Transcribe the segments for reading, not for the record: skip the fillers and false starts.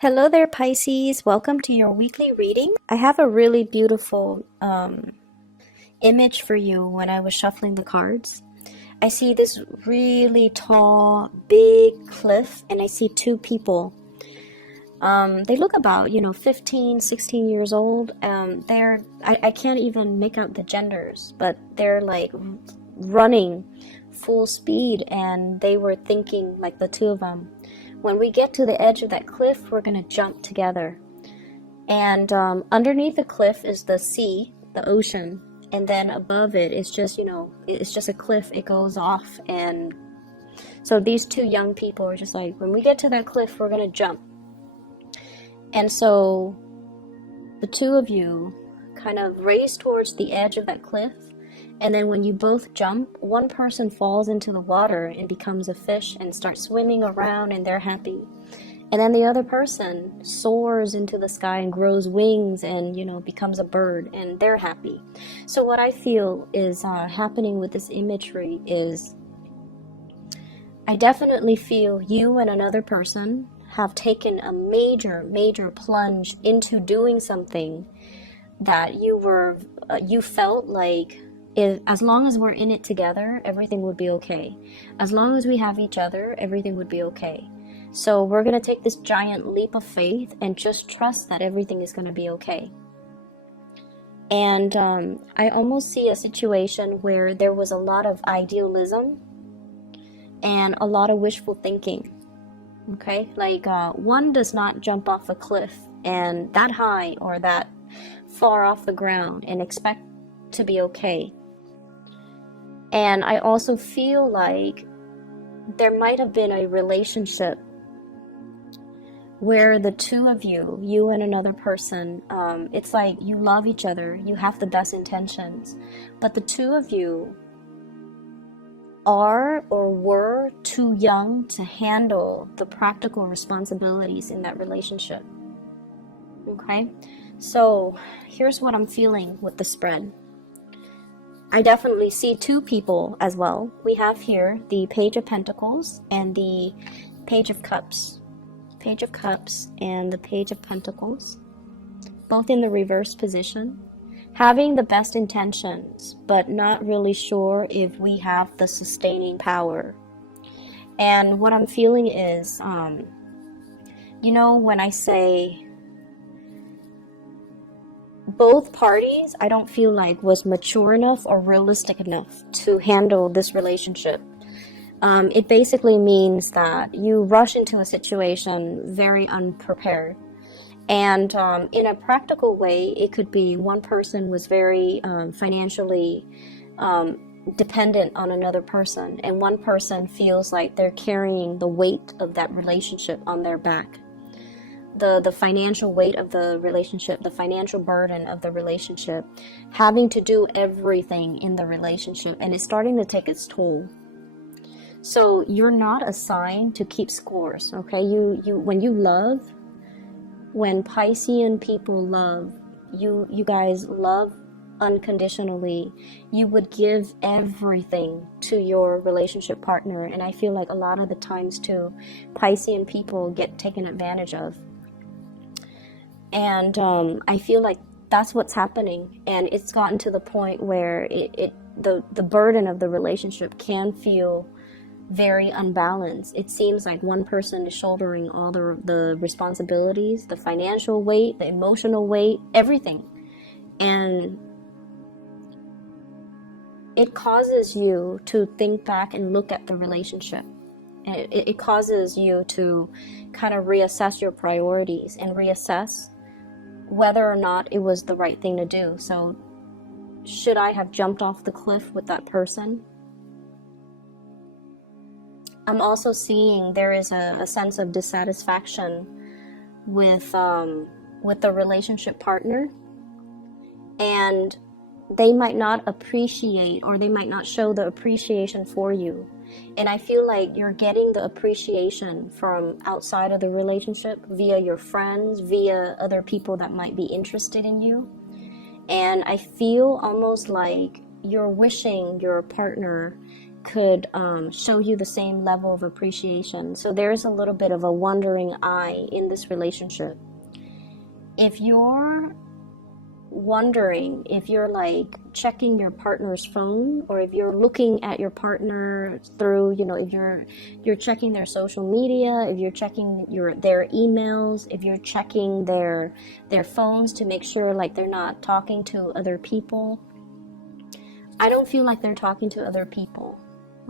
Hello there, Pisces. Welcome to your weekly reading. I have a really beautiful image for you when I was shuffling the cards. I see this really tall, big cliff, and I see two people. They look about, 15, 16 years old. I can't even make out the genders, but they're like running full speed, and they were thinking, like the two of them, when we get to the edge of that cliff, we're going to jump together. And underneath the cliff is the sea, the ocean. And then above it is just, it's just a cliff. It goes off. And so these two young people are just like, when we get to that cliff, we're going to jump. And so the two of you kind of race towards the edge of that cliff. And then when you both jump, one person falls into the water and becomes a fish and starts swimming around, and they're happy. And then the other person soars into the sky and grows wings and, becomes a bird, and they're happy. So what I feel is happening with this imagery is I definitely feel you and another person have taken a major, major plunge into doing something that you felt like, as long as we're in it together, everything would be okay. As long as we have each other, everything would be okay. So we're going to take this giant leap of faith and just trust that everything is going to be okay. And I almost see a situation where there was a lot of idealism and a lot of wishful thinking. Okay? Like one does not jump off a cliff and that high or that far off the ground and expect to be okay. And I also feel like there might have been a relationship where the two of you and another person, it's like you love each other, you have the best intentions, but the two of you are or were too young to handle the practical responsibilities in that relationship. Okay? So here's what I'm feeling with the spread. I definitely see two people as well. We have here the Page of Pentacles and the Page of Cups. Page of Cups and the Page of Pentacles, both in the reverse position, having the best intentions, but not really sure if we have the sustaining power. And what I'm feeling is, when I say both parties, I don't feel like was mature enough or realistic enough to handle this relationship. It basically means that you rush into a situation very unprepared. And in a practical way, it could be one person was very financially dependent on another person, and one person feels like they're carrying the weight of that relationship on their back. The financial weight of the relationship, the financial burden of the relationship, having to do everything in the relationship, and it's starting to take its toll. So you're not assigned to keep scores, okay? When you love, when Piscean people love, you guys love unconditionally. You would give everything to your relationship partner, and I feel like a lot of the times too, Piscean people get taken advantage of. And I feel like that's what's happening, and it's gotten to the point where the burden of the relationship can feel very unbalanced. It seems like one person is shouldering all the responsibilities, the financial weight, the emotional weight, everything. And it causes you to think back and look at the relationship. And it causes you to kind of reassess your priorities and reassess whether or not it was the right thing to do. So, should I have jumped off the cliff with that person? I'm also seeing there is a sense of dissatisfaction with the relationship partner, and they might not appreciate, or they might not show the appreciation for you. And I feel like you're getting the appreciation from outside of the relationship via your friends, via other people that might be interested in you. And I feel almost like you're wishing your partner could show you the same level of appreciation. So there's a little bit of a wandering eye in this relationship. If you're wondering, if you're like checking your partner's phone, or if you're looking at your partner through, if you're checking their social media, if you're checking their emails, if you're checking their phones to make sure like they're not talking to other people, I don't feel like they're talking to other people.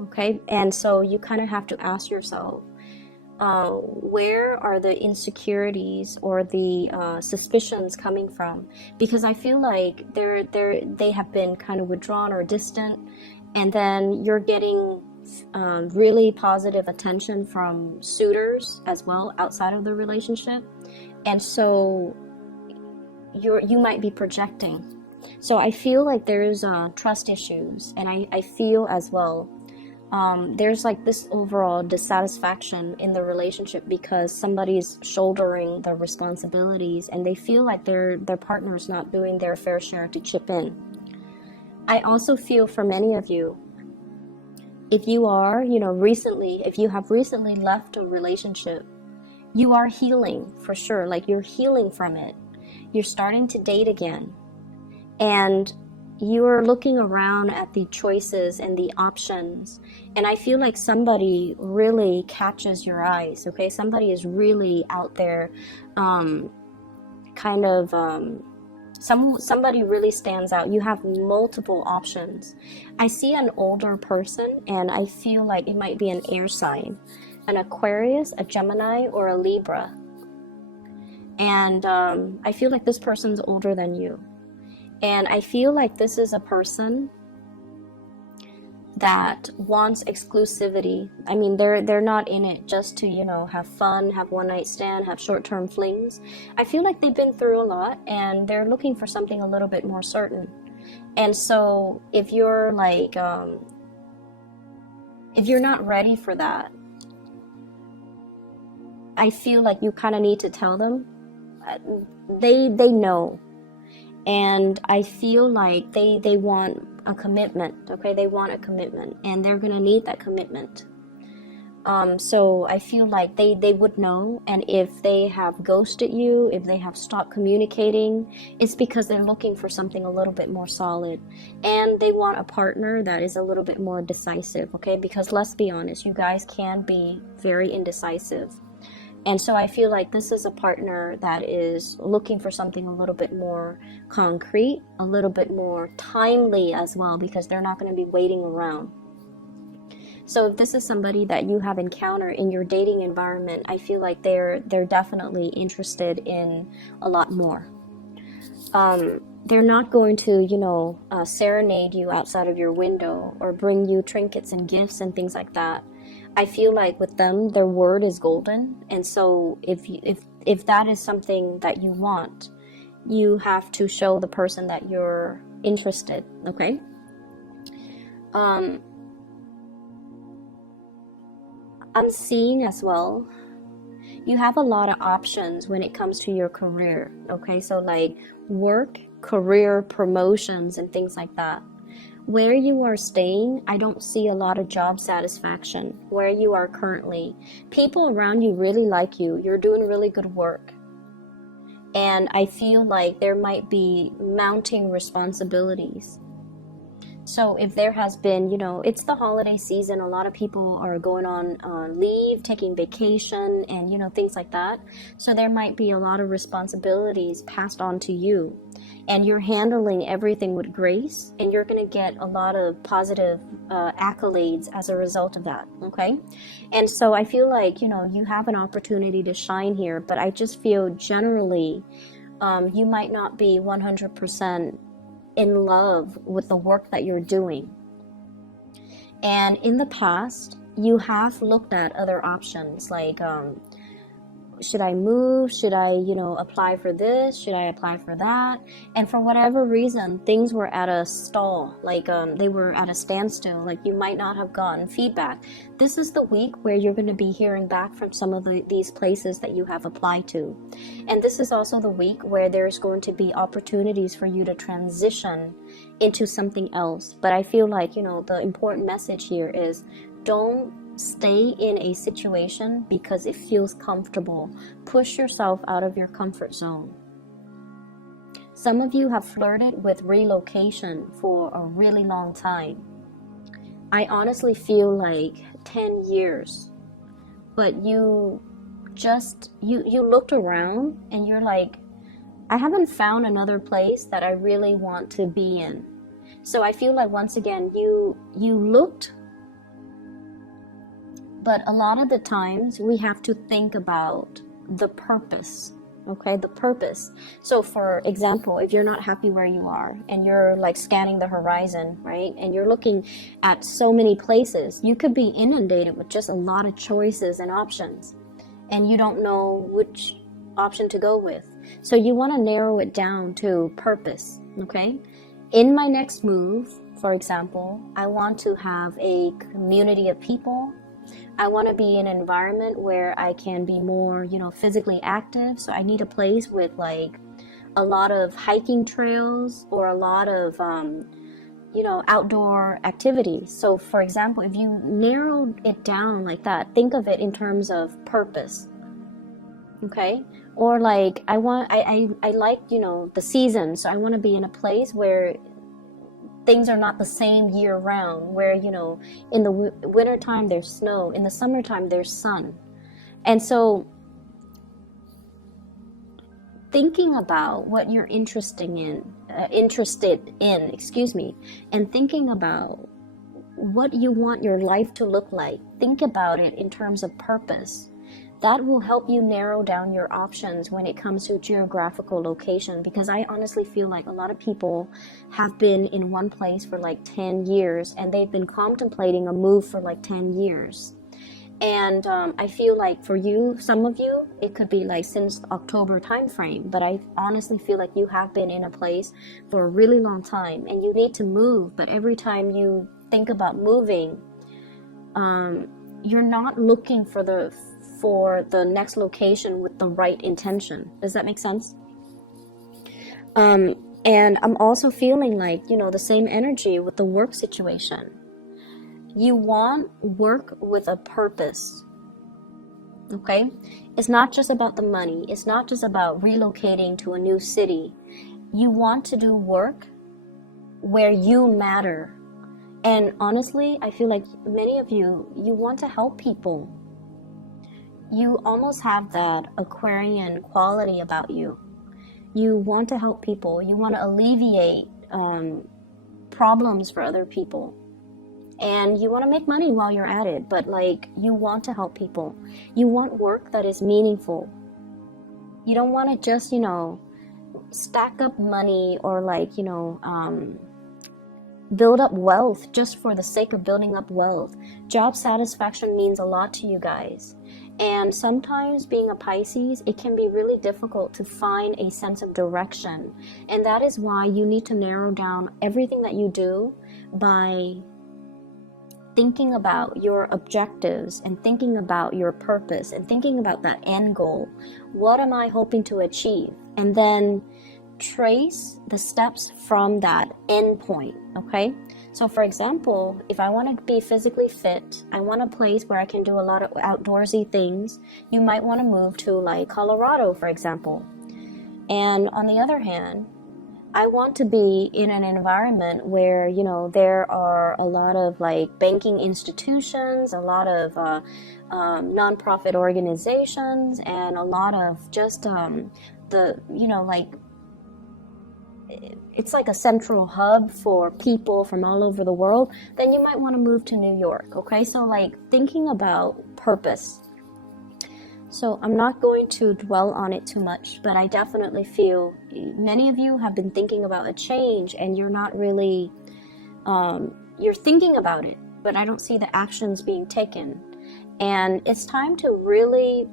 Okay, and so you kind of have to ask yourself, where are the insecurities or the suspicions coming from? Because I feel like they have been kind of withdrawn or distant, and then you're getting really positive attention from suitors as well outside of the relationship, and so you might be projecting. So I feel like there's trust issues, and I feel as well there's like this overall dissatisfaction in the relationship because somebody's shouldering the responsibilities and they feel like their partner's not doing their fair share to chip in. I also feel for many of you, if you are, if you have recently left a relationship, you are healing for sure. Like you're healing from it. You're starting to date again. And you're looking around at the choices and the options, and I feel like somebody really catches your eyes. Okay, somebody is really out there, somebody really stands out. You have multiple options. I see an older person, and I feel like it might be an air sign, an Aquarius, a Gemini, or a Libra. And I feel like this person's older than you. And I feel like this is a person that wants exclusivity. I mean, they're not in it just to, have fun, have one night stand, have short-term flings. I feel like they've been through a lot and they're looking for something a little bit more certain. And so if you're like, if you're not ready for that, I feel like you kind of need to tell them. They know. And I feel like they want a commitment, okay? They want a commitment, and they're going to need that commitment. So I feel like they would know, and if they have ghosted you, if they have stopped communicating, it's because they're looking for something a little bit more solid. And they want a partner that is a little bit more decisive, okay? Because let's be honest, you guys can be very indecisive. And so I feel like this is a partner that is looking for something a little bit more concrete, a little bit more timely as well, because they're not going to be waiting around. So if this is somebody that you have encountered in your dating environment, I feel like they're definitely interested in a lot more. They're not going to, serenade you outside of your window or bring you trinkets and gifts and things like that. I feel like with them, their word is golden. And so if that is something that you want, you have to show the person that you're interested, okay? I'm seeing as well, you have a lot of options when it comes to your career, okay? So like work, career, promotions, and things like that. Where you are staying, I don't see a lot of job satisfaction. Where you are currently, people around you really like you. You're doing really good work. And I feel like there might be mounting responsibilities. So if there has been, it's the holiday season, a lot of people are going on leave, taking vacation, and, things like that. So there might be a lot of responsibilities passed on to you. And you're handling everything with grace, and you're going to get a lot of positive accolades as a result of that, okay? And so I feel like, you have an opportunity to shine here, but I just feel generally you might not be 100% in love with the work that you're doing. And in the past, you have looked at other options like should I move? Should I, apply for this? Should I apply for that? And for whatever reason, things were at a stall, like they were at a standstill, like you might not have gotten feedback. This is the week where you're going to be hearing back from some of these places that you have applied to. And this is also the week where there's going to be opportunities for you to transition into something else. But I feel like, the important message here is don't stay in a situation because it feels comfortable. Push yourself out of your comfort zone. Some of you have flirted with relocation for a really long time. I honestly feel like 10 years. But you looked around and you're like, I haven't found another place that I really want to be in. So I feel like once again, you looked. But a lot of the times we have to think about the purpose, okay? The purpose. So for example, if you're not happy where you are and you're like scanning the horizon, right? And you're looking at so many places, you could be inundated with just a lot of choices and options. And you don't know which option to go with. So you want to narrow it down to purpose, okay? In my next move, for example, I want to have a community of people. I want to be in an environment where I can be more, physically active. So I need a place with like a lot of hiking trails or a lot of, outdoor activities. So for example, if you narrow it down like that, think of it in terms of purpose. Okay. Or like, I like, the season. So I want to be in a place where things are not the same year round, where, in the wintertime there's snow, in the summertime there's sun. And so thinking about what you're interested in, and thinking about what you want your life to look like, think about it in terms of purpose. That will help you narrow down your options when it comes to geographical location, because I honestly feel like a lot of people have been in one place for like 10 years and they've been contemplating a move for like 10 years. And I feel like for you, some of you, it could be like since October time frame, but I honestly feel like you have been in a place for a really long time and you need to move. But every time you think about moving, you're not looking for the next location with the right intention. Does that make sense? And I'm also feeling like, the same energy with the work situation. You want work with a purpose. Okay? It's not just about the money. It's not just about relocating to a new city. You want to do work where you matter. And honestly, I feel like many of you want to help people. You almost have that Aquarian quality about you. You want to help people. You want to alleviate problems for other people. And you want to make money while you're at it, but like you want to help people. You want work that is meaningful. You don't want to just, stack up money or like, build up wealth just for the sake of building up wealth. Job satisfaction means a lot to you guys. And sometimes being a Pisces, it can be really difficult to find a sense of direction. And that is why you need to narrow down everything that you do by thinking about your objectives and thinking about your purpose and thinking about that end goal. What am I hoping to achieve? And then trace the steps from that end point, okay? So for example, if I want to be physically fit, I want a place where I can do a lot of outdoorsy things. You might want to move to like Colorado, for example. And on the other hand, I want to be in an environment where, there are a lot of like banking institutions, a lot of nonprofit organizations, and a lot of just it's like a central hub for people from all over the world. Then you might want to move to New York, okay? So like thinking about purpose. So I'm not going to dwell on it too much, but I definitely feel many of you have been thinking about a change and you're not really, you're thinking about it, but I don't see the actions being taken. And it's time to really,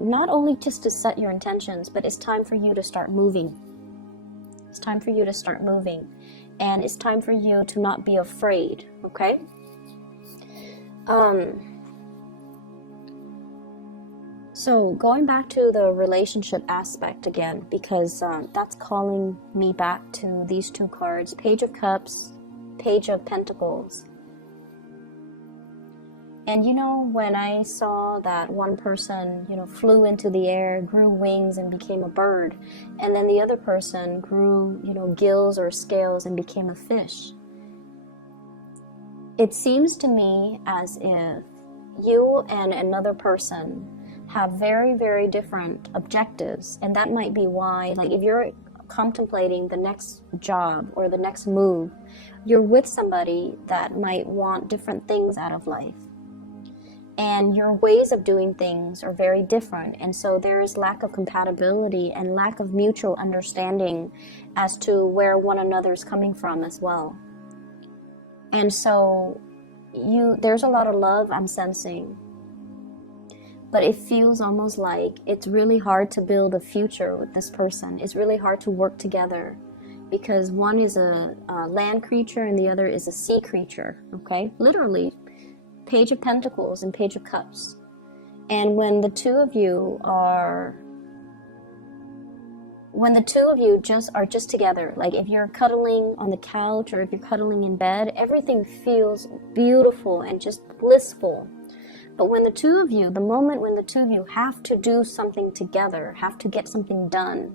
not only just to set your intentions, but it's time for you to start moving. It's time for you to start moving. And it's time for you to not be afraid, okay? So going back to the relationship aspect again, because that's calling me back to these two cards, Page of Cups, Page of Pentacles. And you know, when I saw that one person, you know, flew into the air, grew wings and became a bird, and then the other person grew, you know, gills or scales and became a fish, it seems to me as if you and another person have very, very different objectives. And that might be why, like, if you're contemplating the next job or the next move, you're with somebody that might want different things out of life. And your ways of doing things are very different. And so there is lack of compatibility and lack of mutual understanding as to where one another is coming from as well. And so there's a lot of love I'm sensing. But it feels almost like it's really hard to build a future with this person. It's really hard to work together because one is a land creature and the other is a sea creature, okay? Literally. Page of Pentacles and Page of Cups. And when the two of you just are together, like if you're cuddling on the couch or if you're cuddling in bed, everything feels beautiful and just blissful. But when the moment when the two of you have to do something together, have to get something done,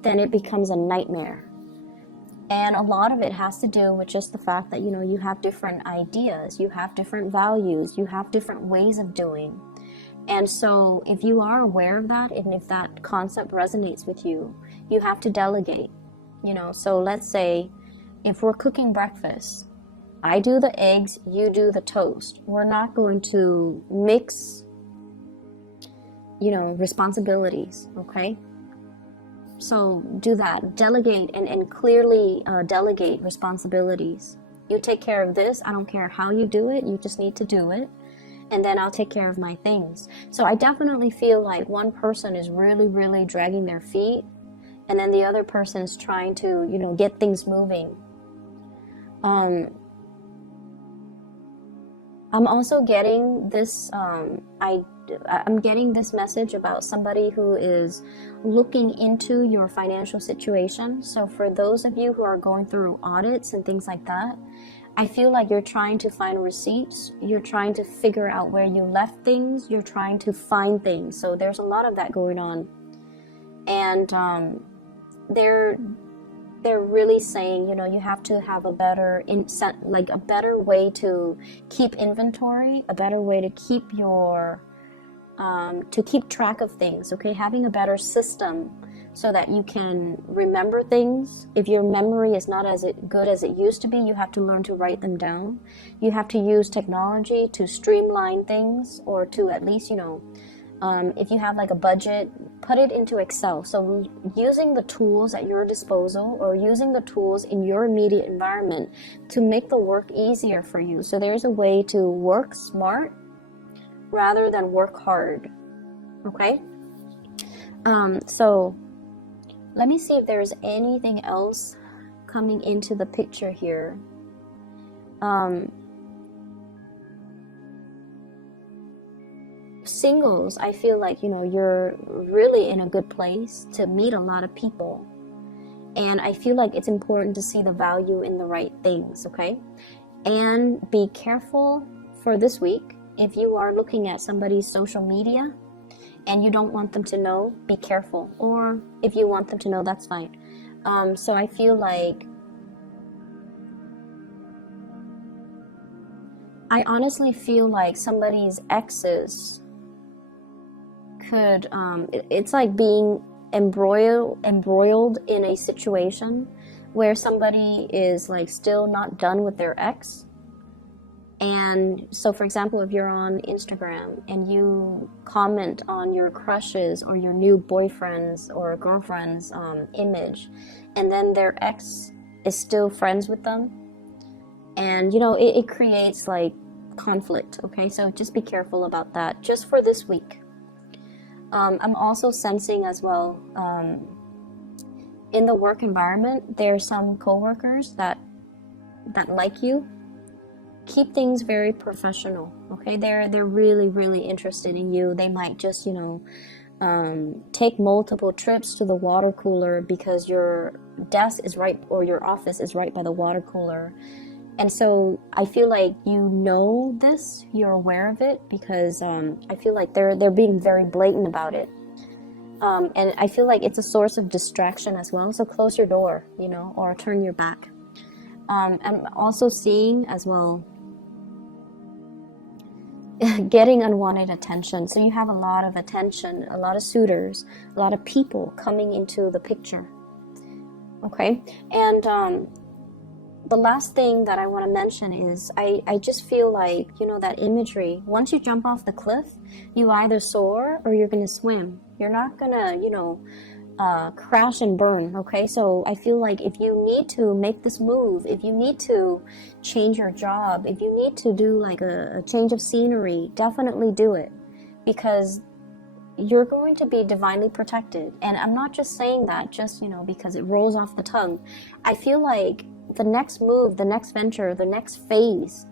then it becomes a nightmare. And a lot of it has to do with just the fact that, you know, you have different ideas, you have different values, you have different ways of doing. And so if you are aware of that, and if that concept resonates with you, you have to delegate, you know. So let's say if we're cooking breakfast, I do the eggs, you do the toast. We're not going to mix, you know, responsibilities, okay? So do that, delegate and clearly delegate responsibilities. You take care of this, I don't care how you do it, you just need to do it. And then I'll take care of my things. So I definitely feel like one person is really, really dragging their feet. And then the other person's trying to, you know, get things moving. I'm also getting this, I'm getting this message about somebody who is looking into your financial situation. So for those of you who are going through audits and things like that, I feel like you're trying to find receipts. You're trying to figure out where you left things. You're trying to find things. So there's a lot of that going on. And they're really saying, you know, you have to have a better a better way to keep inventory, a better way to keep your to keep track of things, okay? Having a better system so that you can remember things. If your memory is not as good as it used to be, you have to learn to write them down. You have to use technology to streamline things, or to at least, you know, if you have like a budget, put it into Excel. So using the tools at your disposal, or using the tools in your immediate environment to make the work easier for you. So there's a way to work smart rather than work hard, okay? So let me see if there's anything else coming into the picture here. Singles, I feel like, you know, you're really in a good place to meet a lot of people. And I feel like it's important to see the value in the right things, okay? And be careful for this week. If you are looking at somebody's social media and you don't want them to know, be careful. Or if you want them to know, that's fine. So I feel like, I honestly feel like somebody's exes could, it's like being embroiled in a situation where somebody is like still not done with their ex. And so, for example, if you're on Instagram and you comment on your crushes or your new boyfriend's or girlfriend's image, and then their ex is still friends with them, and, you know, it creates like conflict, okay? So just be careful about that, just for this week. I'm also sensing as well, in the work environment, there are some coworkers that like you. Keep things very professional, okay? They're really interested in you. They might just, you know, take multiple trips to the water cooler because your desk is right, or your office is right by the water cooler. And so I feel like you know this, you're aware of it, because I feel like they're being very blatant about it. And I feel like it's a source of distraction as well. So close your door, you know, or turn your back. I'm also seeing as well getting unwanted attention. So you have a lot of attention, a lot of suitors, a lot of people coming into the picture. Okay, and the last thing that I want to mention is I just feel like, you know, that imagery, once you jump off the cliff, you either soar or you're going to swim. You're not going to, you know, crash and burn, okay? So I feel like if you need to make this move, if you need to change your job, if you need to do like a change of scenery, definitely do it, because you're going to be divinely protected. And I'm not just saying that just, you know, because it rolls off the tongue. I feel like the next move, the next venture, the next phase,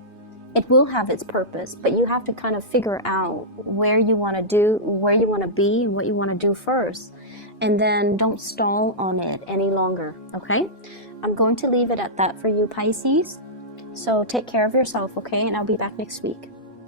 it will have its purpose, but you have to kind of figure out where you want to do, where you want to be, and what you want to do first. And then don't stall on it any longer, okay? I'm going to leave it at that for you, Pisces. So take care of yourself, okay? And I'll be back next week.